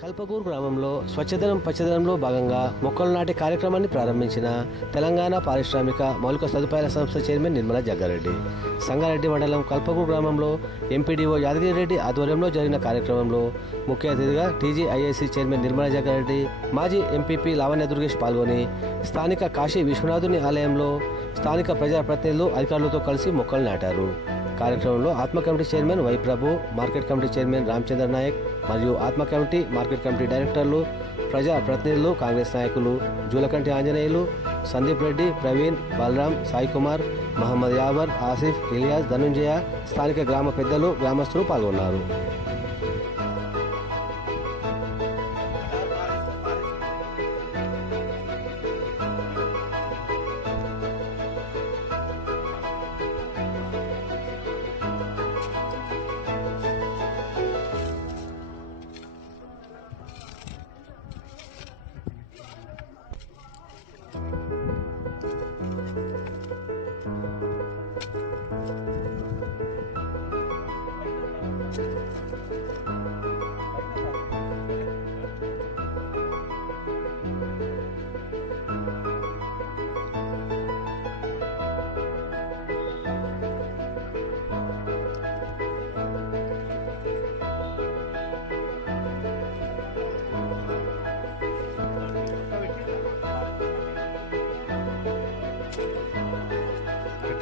కల్పగూరు గ్రామంలో స్వచ్ఛదనం పచ్చదనంలో భాగంగా మొక్కలు నాటే కార్యక్రమాన్ని ప్రారంభించిన తెలంగాణ పారిశ్రామిక మౌలిక సదుపాయాల సంస్థ చైర్మన్ నిర్మలా జగ్గారెడ్డి. సంగారెడ్డి మండలం కల్పగూరు గ్రామంలో ఎంపీడీఓ యాదగిరిరెడ్డి ఆధ్వర్యంలో జరిగిన కార్యక్రమంలో ముఖ్య అతిథిగా టీజీఐఐసి చైర్మన్ నిర్మలా జగ్గారెడ్డి మాజీ ఎంపీపీ లావణ్య దుర్గేష్ పాల్గొని స్థానిక కాశీ విశ్వనాథుని ఆలయంలో స్థానిక ప్రజాప్రతినిధులు అధికారులతో కలిసి మొక్కలు నాటారు. కార్యక్రమంలో Atma committee chairman Y Prabhu market committee chairman Ramachandra Nayak మరియు ఆత్మ కమిటీ మార్కెట్ కమిటీ డైరెక్టర్లు ప్రజా ప్రతినిధులు కాంగ్రెస్ నాయకులు జూలకంటి ఆంజనేయులు సందీప్ రెడ్డి ప్రవీణ్ బలరాం సాయి కుమార్ మహమ్మద్ యావర్ ఆసిఫ్ ఇలియాస్ ధనుంజయ స్థానిక గ్రామ పెద్దలు గ్రామస్తులు పాల్గొన్నారు.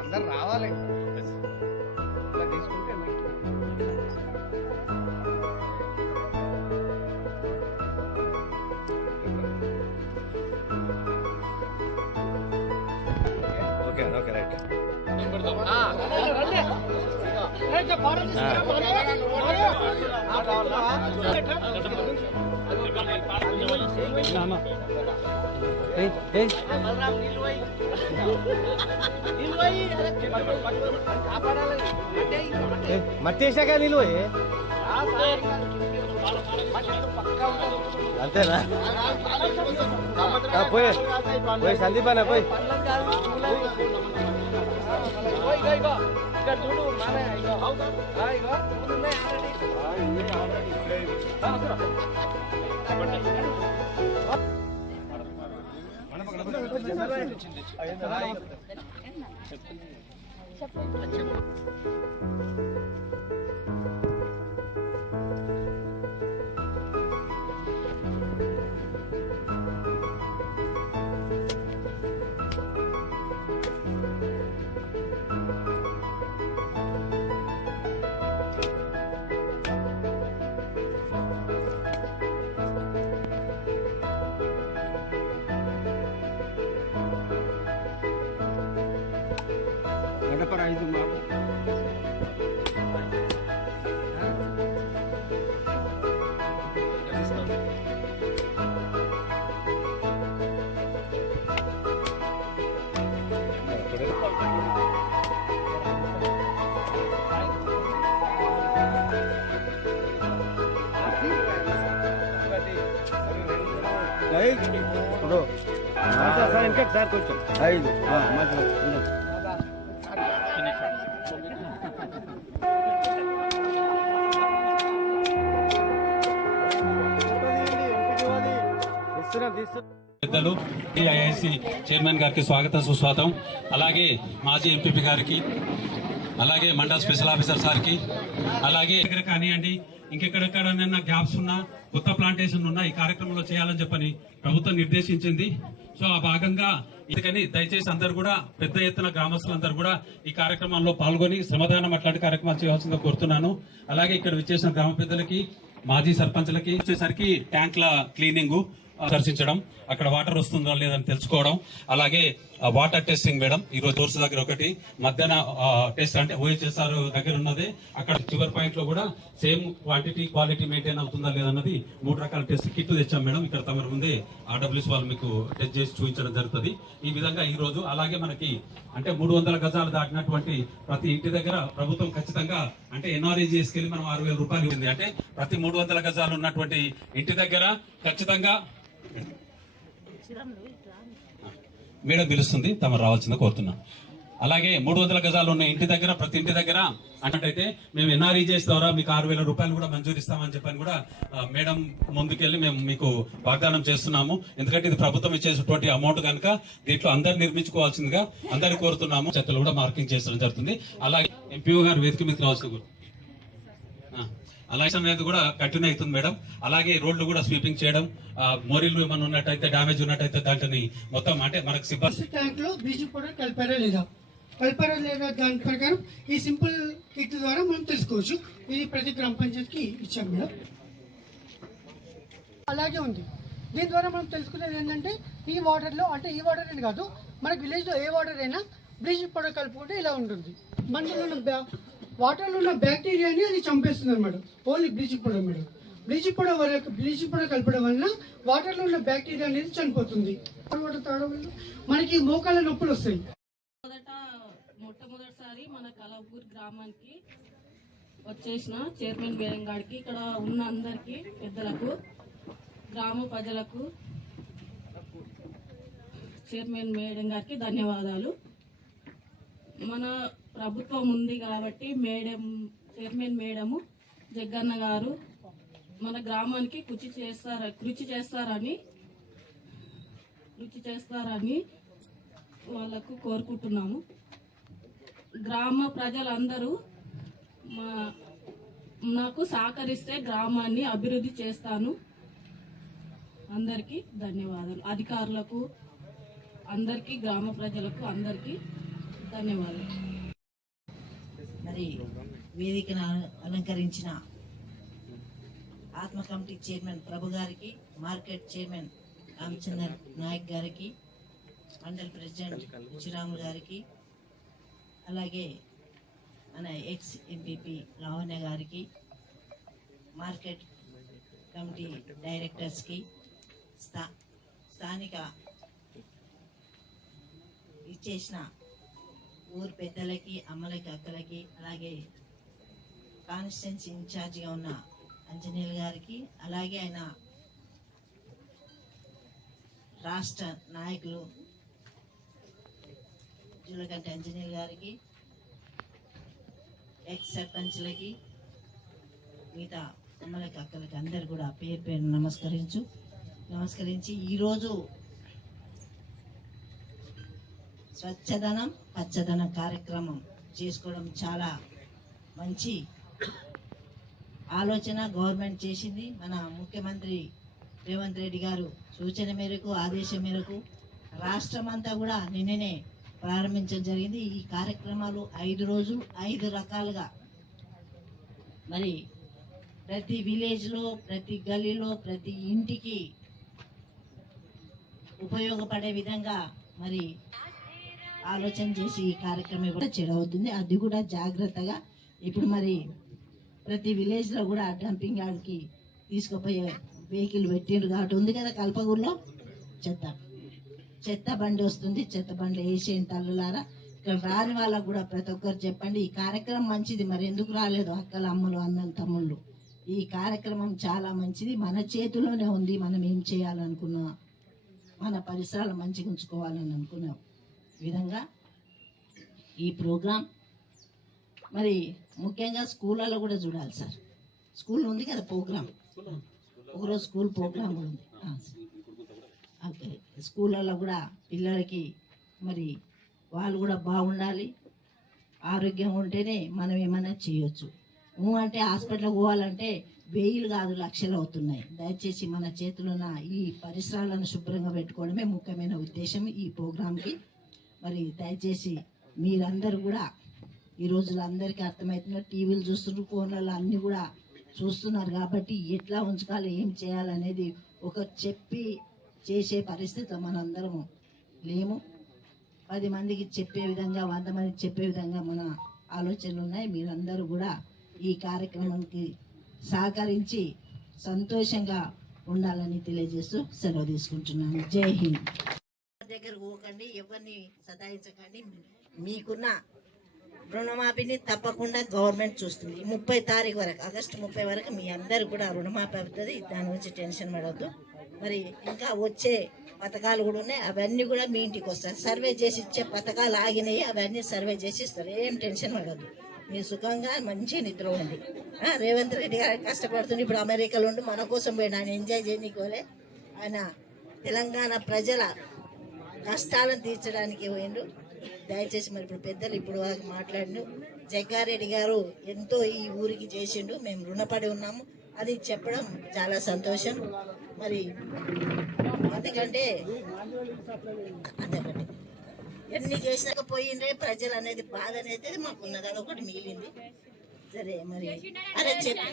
అందరు రావాలి ఇట్లా తీసుకుంటే ఓకే ఓకే రైట్ మట్టి వేసాక నిలువ అంతేనా? ఆ, పోయి పోయి సందీప్ అన్న పోయి. 이거 누르 말아야 이거. 아 이거? 오늘 내 알리 아 이거 알리 그래 아 들어 아 paraíso ಐದು ಹಾಂ ಮಾತಾಡ పెద్దలు ఐఐసి చైర్మన్ గారికి స్వాగతం సుస్వాగతం. అలాగే మాజీ ఎంపీపీ గారికి అలాగే మండల్ స్పెషల్ ఆఫీసర్ సార్కి అలాగే దగ్గర కానివ్వండి ఇంకెక్కడెక్కడైనా గ్యాప్స్ ఉన్నా కొత్త ప్లాంటేషన్ ఉన్నా ఈ కార్యక్రమంలో చేయాలని చెప్పని ప్రభుత్వం నిర్దేశించింది. సో ఆ భాగంగా అందుకని దయచేసి అందరు కూడా పెద్ద ఎత్తున గ్రామస్తులందరూ కూడా ఈ కార్యక్రమంలో పాల్గొని శ్రమదానం అట్లాంటి కార్యక్రమాలు చేయాల్సిందిగా కోరుతున్నాను. అలాగే ఇక్కడ విచ్చేసిన గ్రామ పెద్దలకి మాజీ సర్పంచ్లకి వచ్చేసరికి ట్యాంక్ల క్లీనింగ్ దర్శించడం అక్కడ వాటర్ వస్తుందా లేదని తెలుసుకోవడం అలాగే వాటర్ టెస్టింగ్ మేడం ఈ రోజు కోర్సు దగ్గర ఒకటి మధ్యాహ్న ఆ, టెస్ట్ అంటే ఓహెచ్ఎస్ఆర్ దగ్గర ఉన్నది అక్కడ చివరి పాయింట్లో కూడా సేమ్ క్వాంటిటీ క్వాలిటీ మెయింటైన్ అవుతుందా లేదన్నది మూడు రకాల టెస్ట్ కిట్లు తెచ్చాం మేడం. ఇక్కడ తమ ముందే ఆర్డబ్ల్యూస్ వాళ్ళు మీకు టెస్ట్ చేసి చూపించడం జరుగుతుంది. ఈ విధంగా ఈ రోజు అలాగే మనకి అంటే మూడు వందల గజాలు దాటినటువంటి ప్రతి ఇంటి దగ్గర ప్రభుత్వం ఖచ్చితంగా అంటే ఎన్ఆర్ఈజీఎస్కి వెళ్ళి మనం ఆరు వేల రూపాయలు ఉంది అంటే ప్రతి మూడు వందల గజాలు ఉన్నటువంటి ఇంటి దగ్గర ఖచ్చితంగా మేడం పిలుస్తుంది తమ రావాల్సింది కోరుతున్నా. అలాగే మూడు వందల గజాలు ఉన్న ఇంటి దగ్గర ప్రతి ఇంటి దగ్గర అన్నట్టయితే మేము ఎన్ఆర్ఈజేస్ ద్వారా మీకు ఆరు వేల రూపాయలు కూడా మంజూరిస్తామని చెప్పని కూడా మేడం ముందుకెళ్ళి మేము మీకు వాగ్దానం చేస్తున్నాము. ఎందుకంటే ఇది ప్రభుత్వం ఇచ్చేటువంటి అమౌంట్ కనుక దీంట్లో అందరు నిర్మించుకోవాల్సిందిగా అందరు కోరుతున్నాము. చెత్తలు కూడా మార్కింగ్ చేసడం జరుగుతుంది. అలాగే ఎంపీఓ గారు వేదిక మీదకి రావాల్సిన అలాగే అనేది కూడా కంటిన్యూ అవుతుంది మేడం. అలాగే రోడ్లు కూడా స్వీపింగ్ చేయడం మోరీలు ఏమైనా ఉన్నట్టయితే డ్యామేజ్ ఉన్నట్టయితే దాంట్ని మొత్తం అంటే మనకు సిబ్బంది ట్యాంక్లో బ్లీచింగ్ పౌడర్ కలిపారా లేదా? కలిపారా లేదా దాని ప్రకారం ఈ సింపుల్ కిట్ ద్వారా మనం తెలుసుకోవచ్చు. ఇది ప్రతి గ్రామ పంచాయతీకి ఇచ్చాం మేడం. అలాగే ఉంది. దీని ద్వారా మనం తెలుసుకునేది ఏంటంటే ఈ వాటర్లో అంటే ఈ వాటర్ అని కాదు మనకి విలేజ్లో ఏ వాటర్ అయినా బ్లీచింగ్ పౌడర్ కలుపుకుంటే ఇలా ఉంటుంది. బ్యా వాటర్లో ఉన్న బ్యాక్టీరియాని అది చంపేస్తుంది అనమాట only bleaching powder madam. Bleaching powder వల్ల బ్లీచింగ్ పౌడర్ కలపడం వలన వాటర్లో ఉన్న బ్యాక్టీరియా అనేది చనిపోతుంది. వాటర్ తాగడం వల్ల మనకి మోకాళ్ళ నొప్పులు వస్తాయి. మొదట మొట్టమొదటిసారి మన కలవపూర్ గ్రామానికి వచ్చేసిన చైర్మన్ బేరం గారికి ఇక్కడ ఉన్న అందరికి పెద్దలకు గ్రామ ప్రజలకు చైర్మన్ మేడం గారికి ధన్యవాదాలు. మన ప్రభుత్వం ఉంది కాబట్టి మేడం చైర్మన్ మేడము జగ్గన్న గారు మన గ్రామానికి కృషి చేస్తార కృషి చేస్తారని కృషి చేస్తారని వాళ్ళకు కోరుకుంటున్నాము. గ్రామ ప్రజలందరూ మా నాకు సహకరిస్తే గ్రామాన్ని అభివృద్ధి చేస్తాను. అందరికీ ధన్యవాదాలు. అధికారులకు అందరికీ గ్రామ ప్రజలకు అందరికీ ధన్యవాదాలు. మరి వేదికను అలంకరించిన ఆత్మ కమిటీ చైర్మన్ ప్రభు గారికి మార్కెట్ చైర్మన్ రామచందర్ నాయక్ గారికి మండల్ ప్రెసిడెంట్ శ్రీరాములు గారికి అలాగే మన ఎక్స్ ఎంపీపీ లావణ్య గారికి మార్కెట్ కమిటీ డైరెక్టర్స్కి స్థా స్థానిక ఇచ్చేసిన ఊరు పెద్దలకి అమ్మలకి అక్కలకి అలాగే కాన్స్టిట్యున్సీ ఇన్ఛార్జిగా ఉన్న అంజనీల్ గారికి అలాగే ఆయన రాష్ట్ర నాయకులు జులకంటి అంజనీయులు గారికి ఎక్స్ సర్పంచ్లకి మిగతా అమ్మలకి అక్కలకి అందరు కూడా పేరు పేరు నమస్కరించు. నమస్కరించి ఈరోజు స్వచ్ఛదనం పచ్చదనం కార్యక్రమం చేసుకోవడం చాలా మంచి ఆలోచన గవర్నమెంట్ చేసింది. మన ముఖ్యమంత్రి రేవంత్ రెడ్డి గారు సూచన మేరకు ఆదేశం మేరకు రాష్ట్రం అంతా కూడా నిన్ననే ప్రారంభించడం జరిగింది. ఈ కార్యక్రమాలు ఐదు రోజులు ఐదు రకాలుగా. మరి ప్రతి విలేజ్లో ప్రతి గల్లీలో ప్రతి ఇంటికి ఉపయోగపడే విధంగా మరి ఆలోచన చేసి ఈ కార్యక్రమం కూడా చెడవుతుంది. అది కూడా జాగ్రత్తగా ఇప్పుడు మరి ప్రతి విలేజ్లో కూడా డంపింగ్ యార్డ్కి తీసుకుపోయే వెహికల్ పెట్టిండ్రు కాబట్టి ఉంది కదా కల్పగూరులో చెత్త. చెత్త బండి వస్తుంది. చెత్త బండి వేసేయండి తల్లులారా. ఇక్కడ రాని వాళ్ళకు కూడా ప్రతి ఒక్కరు చెప్పండి ఈ కార్యక్రమం మంచిది. మరి ఎందుకు రాలేదు అక్కలు అమ్మలు అన్నలు తమ్ముళ్ళు? ఈ కార్యక్రమం చాలా మంచిది. మన చేతిలోనే ఉంది. మనం ఏం చేయాలనుకున్నా మన పరిసరాలు మంచిగా ఉంచుకోవాలని అనుకున్నాం. విధంగా ఈ ప్రోగ్రాం మరి ముఖ్యంగా స్కూళ్ళలో కూడా చూడాలి సార్. స్కూల్ ఉంది కదా ప్రోగ్రామ్ ఒకరోజు స్కూల్ ప్రోగ్రామ్ కూడా ఉంది. సార్. ఓకే. స్కూళ్ళలో కూడా పిల్లలకి మరి వాళ్ళు కూడా బాగుండాలి. ఆరోగ్యంగా ఉంటేనే మనం ఏమైనా చేయొచ్చు. అంటే హాస్పిటల్కి పోవాలంటే వెయ్యిలు కాదు లక్షలు అవుతున్నాయి. దయచేసి మన చేతిలో ఈ పరిసరాలను శుభ్రంగా పెట్టుకోవడమే ముఖ్యమైన ఉద్దేశం ఈ ప్రోగ్రాంకి. మరి దయచేసి మీరందరూ కూడా ఈ రోజుల్లో అందరికీ అర్థమవుతున్నారు టీవీలు చూస్తున్నారు ఫోన్లలో అన్నీ కూడా చూస్తున్నారు కాబట్టి ఎట్లా ఉంచుకోవాలి ఏం చేయాలనేది ఒక చెప్పి చేసే పరిస్థితిలో మనందరము లేము. పది మందికి చెప్పే విధంగా వంద మందికి చెప్పే విధంగా మన ఆలోచనలు ఉన్నాయి. మీరందరూ కూడా ఈ కార్యక్రమానికి సహకరించి సంతోషంగా ఉండాలని తెలియజేస్తూ సెలవు తీసుకుంటున్నాను. జై హింద్. దగ్గర పోకండి ఎవరిని సతాయించకండి. మీకున్న రుణమాఫీని తప్పకుండా గవర్నమెంట్ చూస్తుంది. ముప్పై తారీఖు వరకు ఆగస్టు ముప్పై వరకు మీ అందరు కూడా రుణమాఫీ అవుతుంది. దాని గురించి టెన్షన్ పడవద్దు మరి ఇంకా వచ్చే పథకాలు కూడా ఉన్నాయి. అవన్నీ కూడా మీ ఇంటికి వస్తాయి. సర్వే చేసి ఇచ్చే పథకాలు ఆగినాయి. అవన్నీ సర్వే చేసి ఇస్తారు. ఏం టెన్షన్ పడవద్దు మీరు సుఖంగా మంచి నిద్ర ఉండి రేవంత్ రెడ్డి గారు కష్టపడుతుంది ఇప్పుడు అమెరికాలో ఉండి. మన కోసం పోయిన ఆయన ఎంజాయ్ చేయనీకోలే ఆయన తెలంగాణ ప్రజల కష్టాలను తీర్చడానికి పోయిండు దయచేసి మరి ఇప్పుడు పెద్దలు ఇప్పుడు మాట్లాడిండు జగ్గారెడ్డి గారు ఎంతో ఈ ఊరికి చేసిండు మేము రుణపడి ఉన్నాము. అది చెప్పడం చాలా సంతోషం. మరి ఎందుకంటే అదొకటి ఎన్ని చేసినాక పోయిండ్రే. ప్రజలు అనేది బాధ అనేది మాకు ఉన్నది అదొకటి మిగిలింది. సరే మరి. అరే చెప్పి.